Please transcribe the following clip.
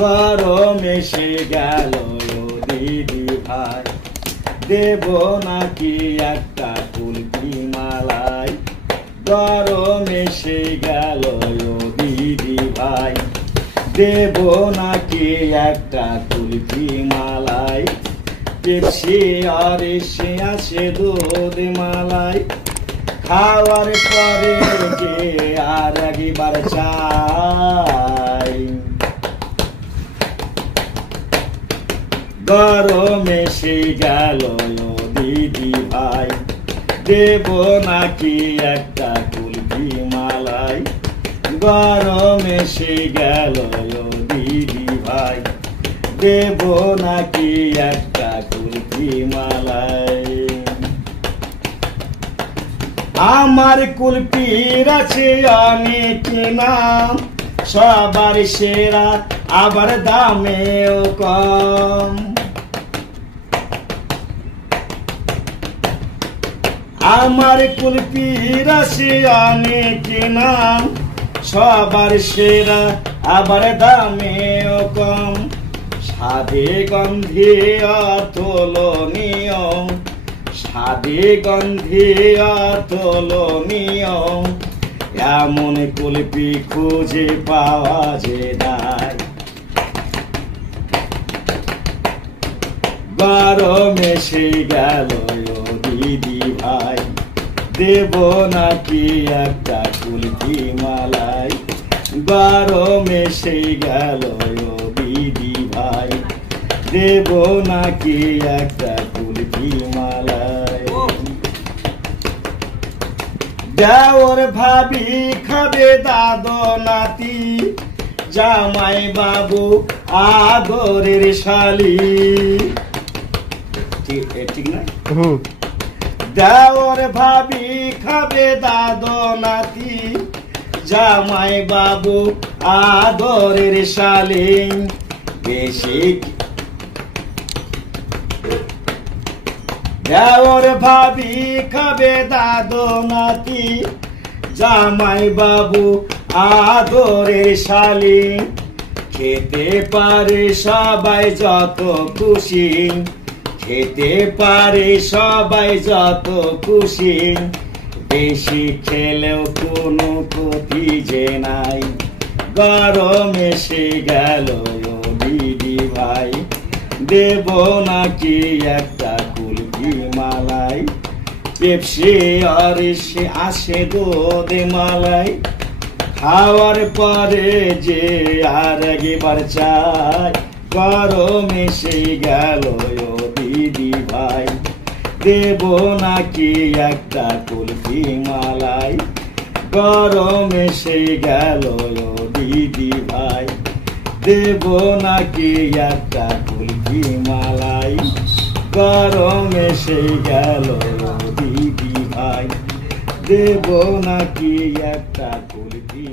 গরম এসে গেল ও দিদি ভাই, দেব নাকি একটা কুলফি মালাই। গরম এসে গেল ও দিদি ভাই, দেব নাকি একটা কুলফি মালাই। পেপসি আর এসে আছে দুধ মালাই, খাওয়ার পরে যে আর একবার চাই। গরম এসে গেল ও দিদি ভাই, দেব নাকি একটা কুলফি মালাই। গরম এসে গেল ও দিদি ভাই, দেব নাকি একটা কুলফি মালাই। আমার কুলফির আছে অনেক নাম, সবার সেরা আবার দামেও কম। আমার কুলফির আছে অনেক নাম, সবার সেরা আবার দামেও কম। স্বাদে গন্ধে অতুলনীয়, স্বাদে গন্ধে অতুলনীয়, এমন কুলফি খুঁজে পাওয়া যে নাই। গরম এসে গেল ও দিদি ভাই, দেব নাকি একটা কুলফি মালাই। গরম এসে গেল ও দিদি ভাই, দেব নাকি একটা কুলফি মালাই। দেওর ভাবি খাবে দাদো নাতি, জামাই বাবু আদরের শালি। ঠিক না? দেওর ভাবি খাবে দাদো নাতি, জামাই বাবু আদরের শালি। বেশি দেওর ভাবি খাবে দাদো নাতি, জামাই বাবু আদরের শালি। খেতে পারে সবাই যত খুশি, খেতে পারে সবাই যত খুশি, বেশি খেলেও কোনো ক্ষতি যে নাই। গরম এসে গেল ও দিদি ভাই, দেব নাকি একটা কুলফি মালাই। পেপসি আর এসে আসে দুধ মালাই, খাওয়ার পরে যে আর একবার চাই। গরম এসে গেল ও দিদি ভাই, দেব নাকি একটা কুলফি মালাই। গরম এসে গেল ও দিদি ভাই, দেব নাকি একটা কুলফি মালাই। গরম এসে গেল ও দিদি ভাই, দেব নাকি একটা কুলফি